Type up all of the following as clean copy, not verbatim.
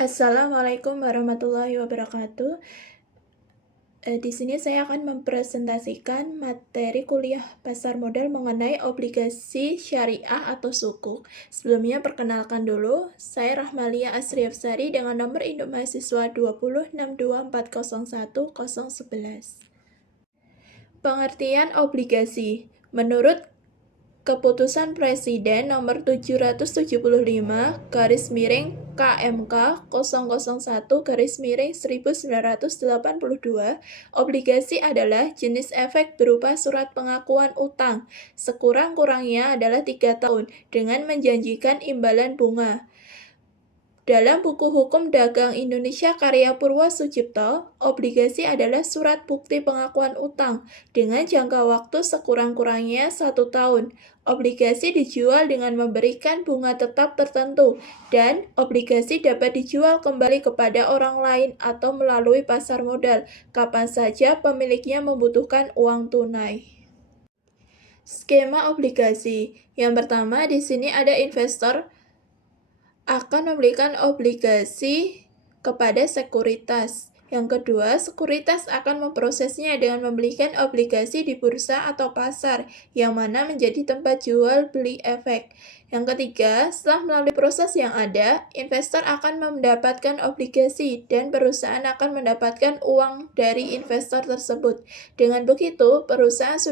Assalamualaikum warahmatullahi wabarakatuh. Di sini saya akan mempresentasikan materi kuliah pasar modal mengenai obligasi syariah atau sukuk. Sebelumnya perkenalkan dulu, saya Rahmalia Asriafsari dengan nomor induk mahasiswa 2062401011. Pengertian obligasi. Menurut Keputusan Presiden Nomor 775 garis miring KMK 001 garis miring 1982, obligasi adalah jenis efek berupa surat pengakuan utang, sekurang-kurangnya adalah 3 tahun, dengan menjanjikan imbalan bunga. Dalam buku Hukum Dagang Indonesia karya Purwo Sucipto, obligasi adalah surat bukti pengakuan utang dengan jangka waktu sekurang-kurangnya 1 tahun. Obligasi dijual dengan memberikan bunga tetap tertentu, dan obligasi dapat dijual kembali kepada orang lain atau melalui pasar modal, kapan saja pemiliknya membutuhkan uang tunai. Skema obligasi. Yang pertama, di sini ada investor akan memberikan obligasi kepada sekuritas. Yang kedua, sekuritas akan memprosesnya dengan membelikan obligasi di bursa atau pasar, yang mana menjadi tempat jual beli efek. Yang ketiga, setelah melalui proses yang ada, investor akan mendapatkan obligasi dan perusahaan akan mendapatkan uang dari investor tersebut. Dengan begitu, perusahaan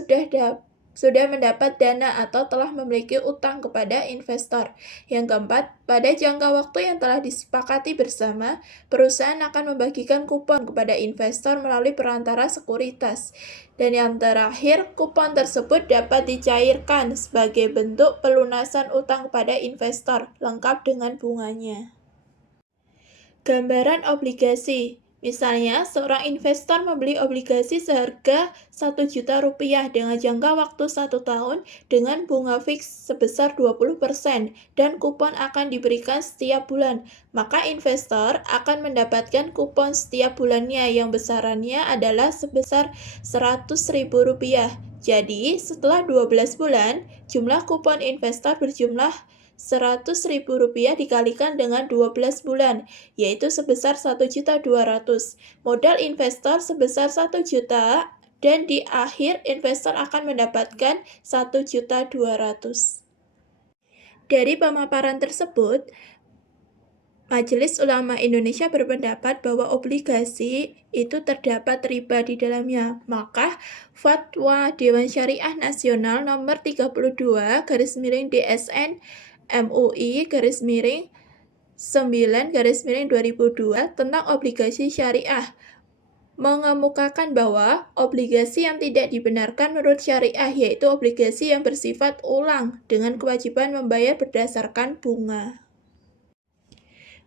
sudah mendapat dana atau telah memiliki utang kepada investor. Yang keempat, pada jangka waktu yang telah disepakati bersama, perusahaan akan membagikan kupon kepada investor melalui perantara sekuritas. Dan yang terakhir, kupon tersebut dapat dicairkan sebagai bentuk pelunasan utang kepada investor, lengkap dengan bunganya. Gambaran obligasi. Misalnya, seorang investor membeli obligasi seharga Rp1.000.000 dengan jangka waktu 1 tahun dengan bunga fix sebesar 20% dan kupon akan diberikan setiap bulan. Maka investor akan mendapatkan kupon setiap bulannya yang besarannya adalah sebesar Rp100.000. Jadi, setelah 12 bulan, jumlah kupon investor berjumlah Rp100.000 dikalikan dengan 12 bulan, yaitu sebesar 1.200.000. Modal investor sebesar 1 juta dan di akhir investor akan mendapatkan 1.200.000. Dari pemaparan tersebut, Majelis Ulama Indonesia berpendapat bahwa obligasi itu terdapat riba di dalamnya. Maka Fatwa Dewan Syariah Nasional nomor 32 garis miring DSN MUI garis miring 9 garis miring 2002 tentang obligasi syariah mengemukakan bahwa obligasi yang tidak dibenarkan menurut syariah yaitu obligasi yang bersifat ulang dengan kewajiban membayar berdasarkan bunga.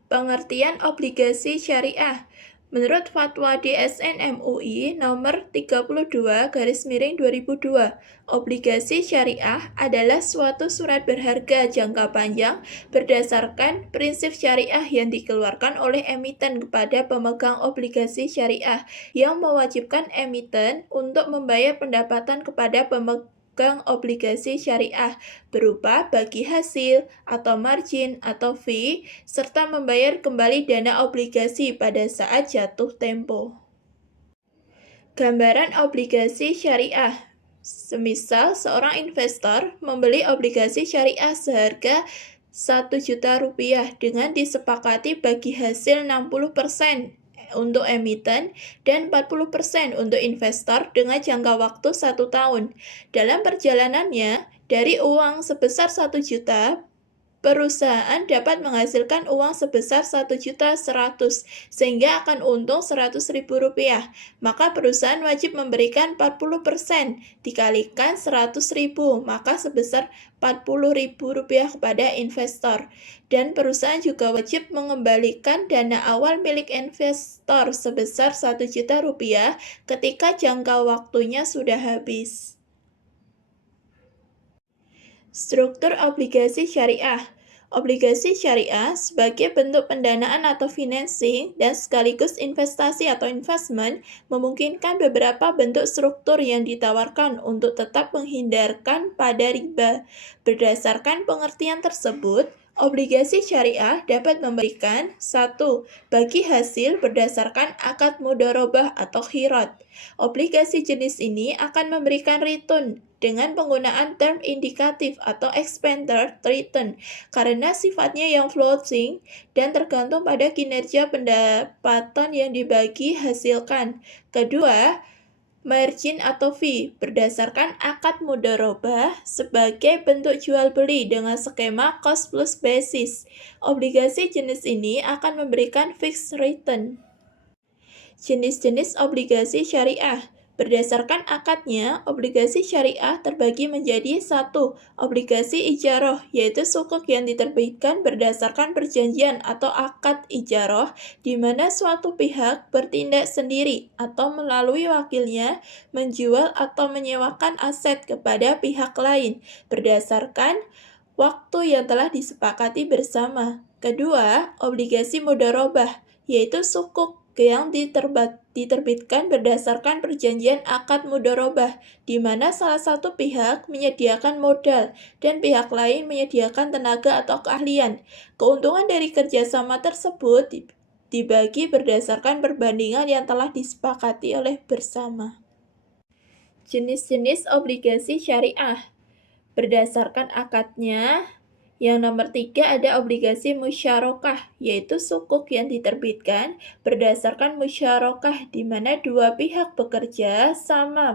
Pengertian obligasi syariah. Menurut Fatwa DSN MUI nomor 32 garis miring 2002, obligasi syariah adalah suatu surat berharga jangka panjang berdasarkan prinsip syariah yang dikeluarkan oleh emiten kepada pemegang obligasi syariah yang mewajibkan emiten untuk membayar pendapatan kepada pemegang obligasi syariah berupa bagi hasil atau margin atau fee serta membayar kembali dana obligasi pada saat jatuh tempo. Gambaran obligasi syariah. Semisal seorang investor membeli obligasi syariah seharga Rp1.000.000 dengan disepakati bagi hasil 60% untuk emiten dan 40% untuk investor dengan jangka waktu 1 tahun. Dalam perjalanannya, dari uang sebesar 1 juta, perusahaan dapat menghasilkan uang sebesar 1.100.000 sehingga akan untung Rp100.000. Maka perusahaan wajib memberikan 40% dikalikan 100.000, maka sebesar Rp40.000 kepada investor. Dan perusahaan juga wajib mengembalikan dana awal milik investor sebesar Rp1.000.000 ketika jangka waktunya sudah habis. Struktur obligasi syariah. Obligasi syariah sebagai bentuk pendanaan atau financing dan sekaligus investasi atau investment memungkinkan beberapa bentuk struktur yang ditawarkan untuk tetap menghindarkan pada riba. Berdasarkan pengertian tersebut, Obligasi syariah dapat memberikan 1. Bagi hasil berdasarkan akad mudharabah atau khirat. Obligasi jenis ini akan memberikan return dengan penggunaan term indikatif atau expected return karena sifatnya yang floating dan tergantung pada kinerja pendapatan yang dibagi hasilkan. Kedua, margin atau fee berdasarkan akad mudharabah sebagai bentuk jual beli dengan skema cost plus basis. Obligasi jenis ini akan memberikan fixed return. Jenis-jenis obligasi syariah. Berdasarkan akadnya, obligasi syariah terbagi menjadi 1. Obligasi ijarah, yaitu sukuk yang diterbitkan berdasarkan perjanjian atau akad ijarah, di mana suatu pihak bertindak sendiri atau melalui wakilnya menjual atau menyewakan aset kepada pihak lain berdasarkan waktu yang telah disepakati bersama. Kedua, obligasi mudharabah, yaitu sukuk yang diterbitkan berdasarkan perjanjian akad mudharabah, di mana salah satu pihak menyediakan modal dan pihak lain menyediakan tenaga atau keahlian. Keuntungan dari kerjasama tersebut dibagi berdasarkan perbandingan yang telah disepakati oleh bersama. Jenis-jenis obligasi syariah. Berdasarkan akadnya, yang nomor 3 ada obligasi musyarakah, yaitu sukuk yang diterbitkan berdasarkan musyarakah di mana dua pihak bekerja sama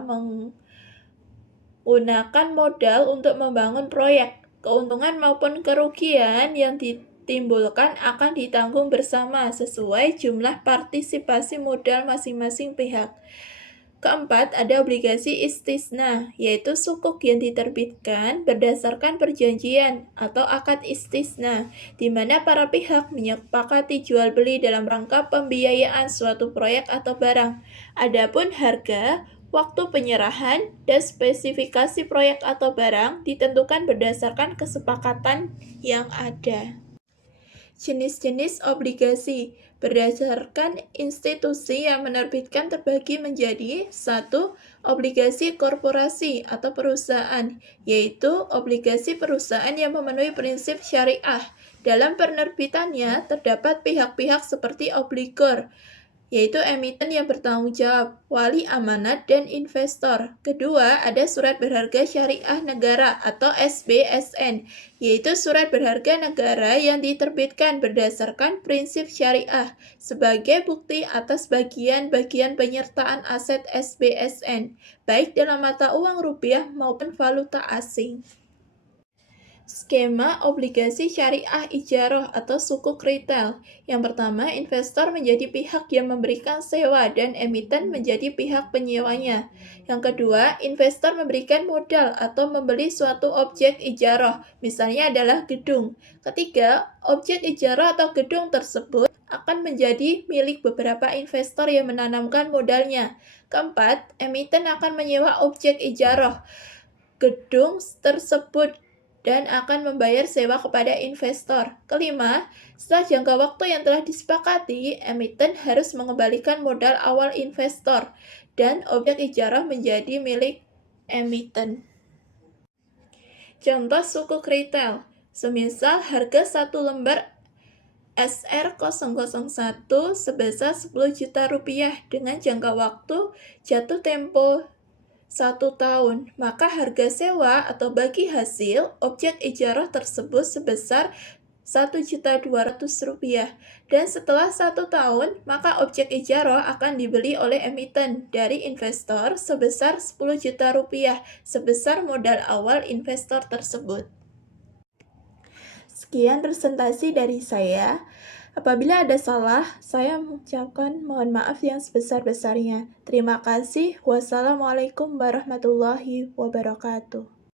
menggunakan modal untuk membangun proyek. Keuntungan maupun kerugian yang ditimbulkan akan ditanggung bersama sesuai jumlah partisipasi modal masing-masing pihak. Keempat, ada obligasi istisna, yaitu sukuk yang diterbitkan berdasarkan perjanjian atau akad istisna, di mana para pihak menyepakati jual beli dalam rangka pembiayaan suatu proyek atau barang. Adapun harga, waktu penyerahan, dan spesifikasi proyek atau barang ditentukan berdasarkan kesepakatan yang ada. Jenis-jenis obligasi berdasarkan institusi yang menerbitkan terbagi menjadi 1. Obligasi korporasi atau perusahaan, yaitu obligasi perusahaan yang memenuhi prinsip syariah. Dalam penerbitannya terdapat pihak-pihak seperti obligor, yaitu emiten yang bertanggung jawab, wali amanat, dan investor. Kedua, ada surat berharga syariah negara atau SBSN, yaitu surat berharga negara yang diterbitkan berdasarkan prinsip syariah sebagai bukti atas bagian-bagian penyertaan aset SBSN, baik dalam mata uang rupiah maupun valuta asing. Skema obligasi syariah ijarah atau sukuk retail. Yang pertama, investor menjadi pihak yang memberikan sewa dan emiten menjadi pihak penyewanya. Yang kedua, investor memberikan modal atau membeli suatu objek ijarah, misalnya adalah gedung. Ketiga, objek ijarah atau gedung tersebut akan menjadi milik beberapa investor yang menanamkan modalnya. Keempat, emiten akan menyewa objek ijarah gedung tersebut dan akan membayar sewa kepada investor. Kelima, setelah jangka waktu yang telah disepakati, emiten harus mengembalikan modal awal investor dan objek ijarah menjadi milik emiten. Contoh sukuk retail, semisal harga satu lembar SR001 sebesar 10 juta rupiah dengan jangka waktu jatuh tempo 1 tahun, maka harga sewa atau bagi hasil objek ijarah tersebut sebesar Rp1.200.000 dan setelah 1 tahun, maka objek ijarah akan dibeli oleh emiten dari investor sebesar Rp10 juta sebesar modal awal investor tersebut. Sekian presentasi dari saya. Apabila ada salah, saya mengucapkan mohon maaf yang sebesar-besarnya. Terima kasih. Wassalamualaikum warahmatullahi wabarakatuh.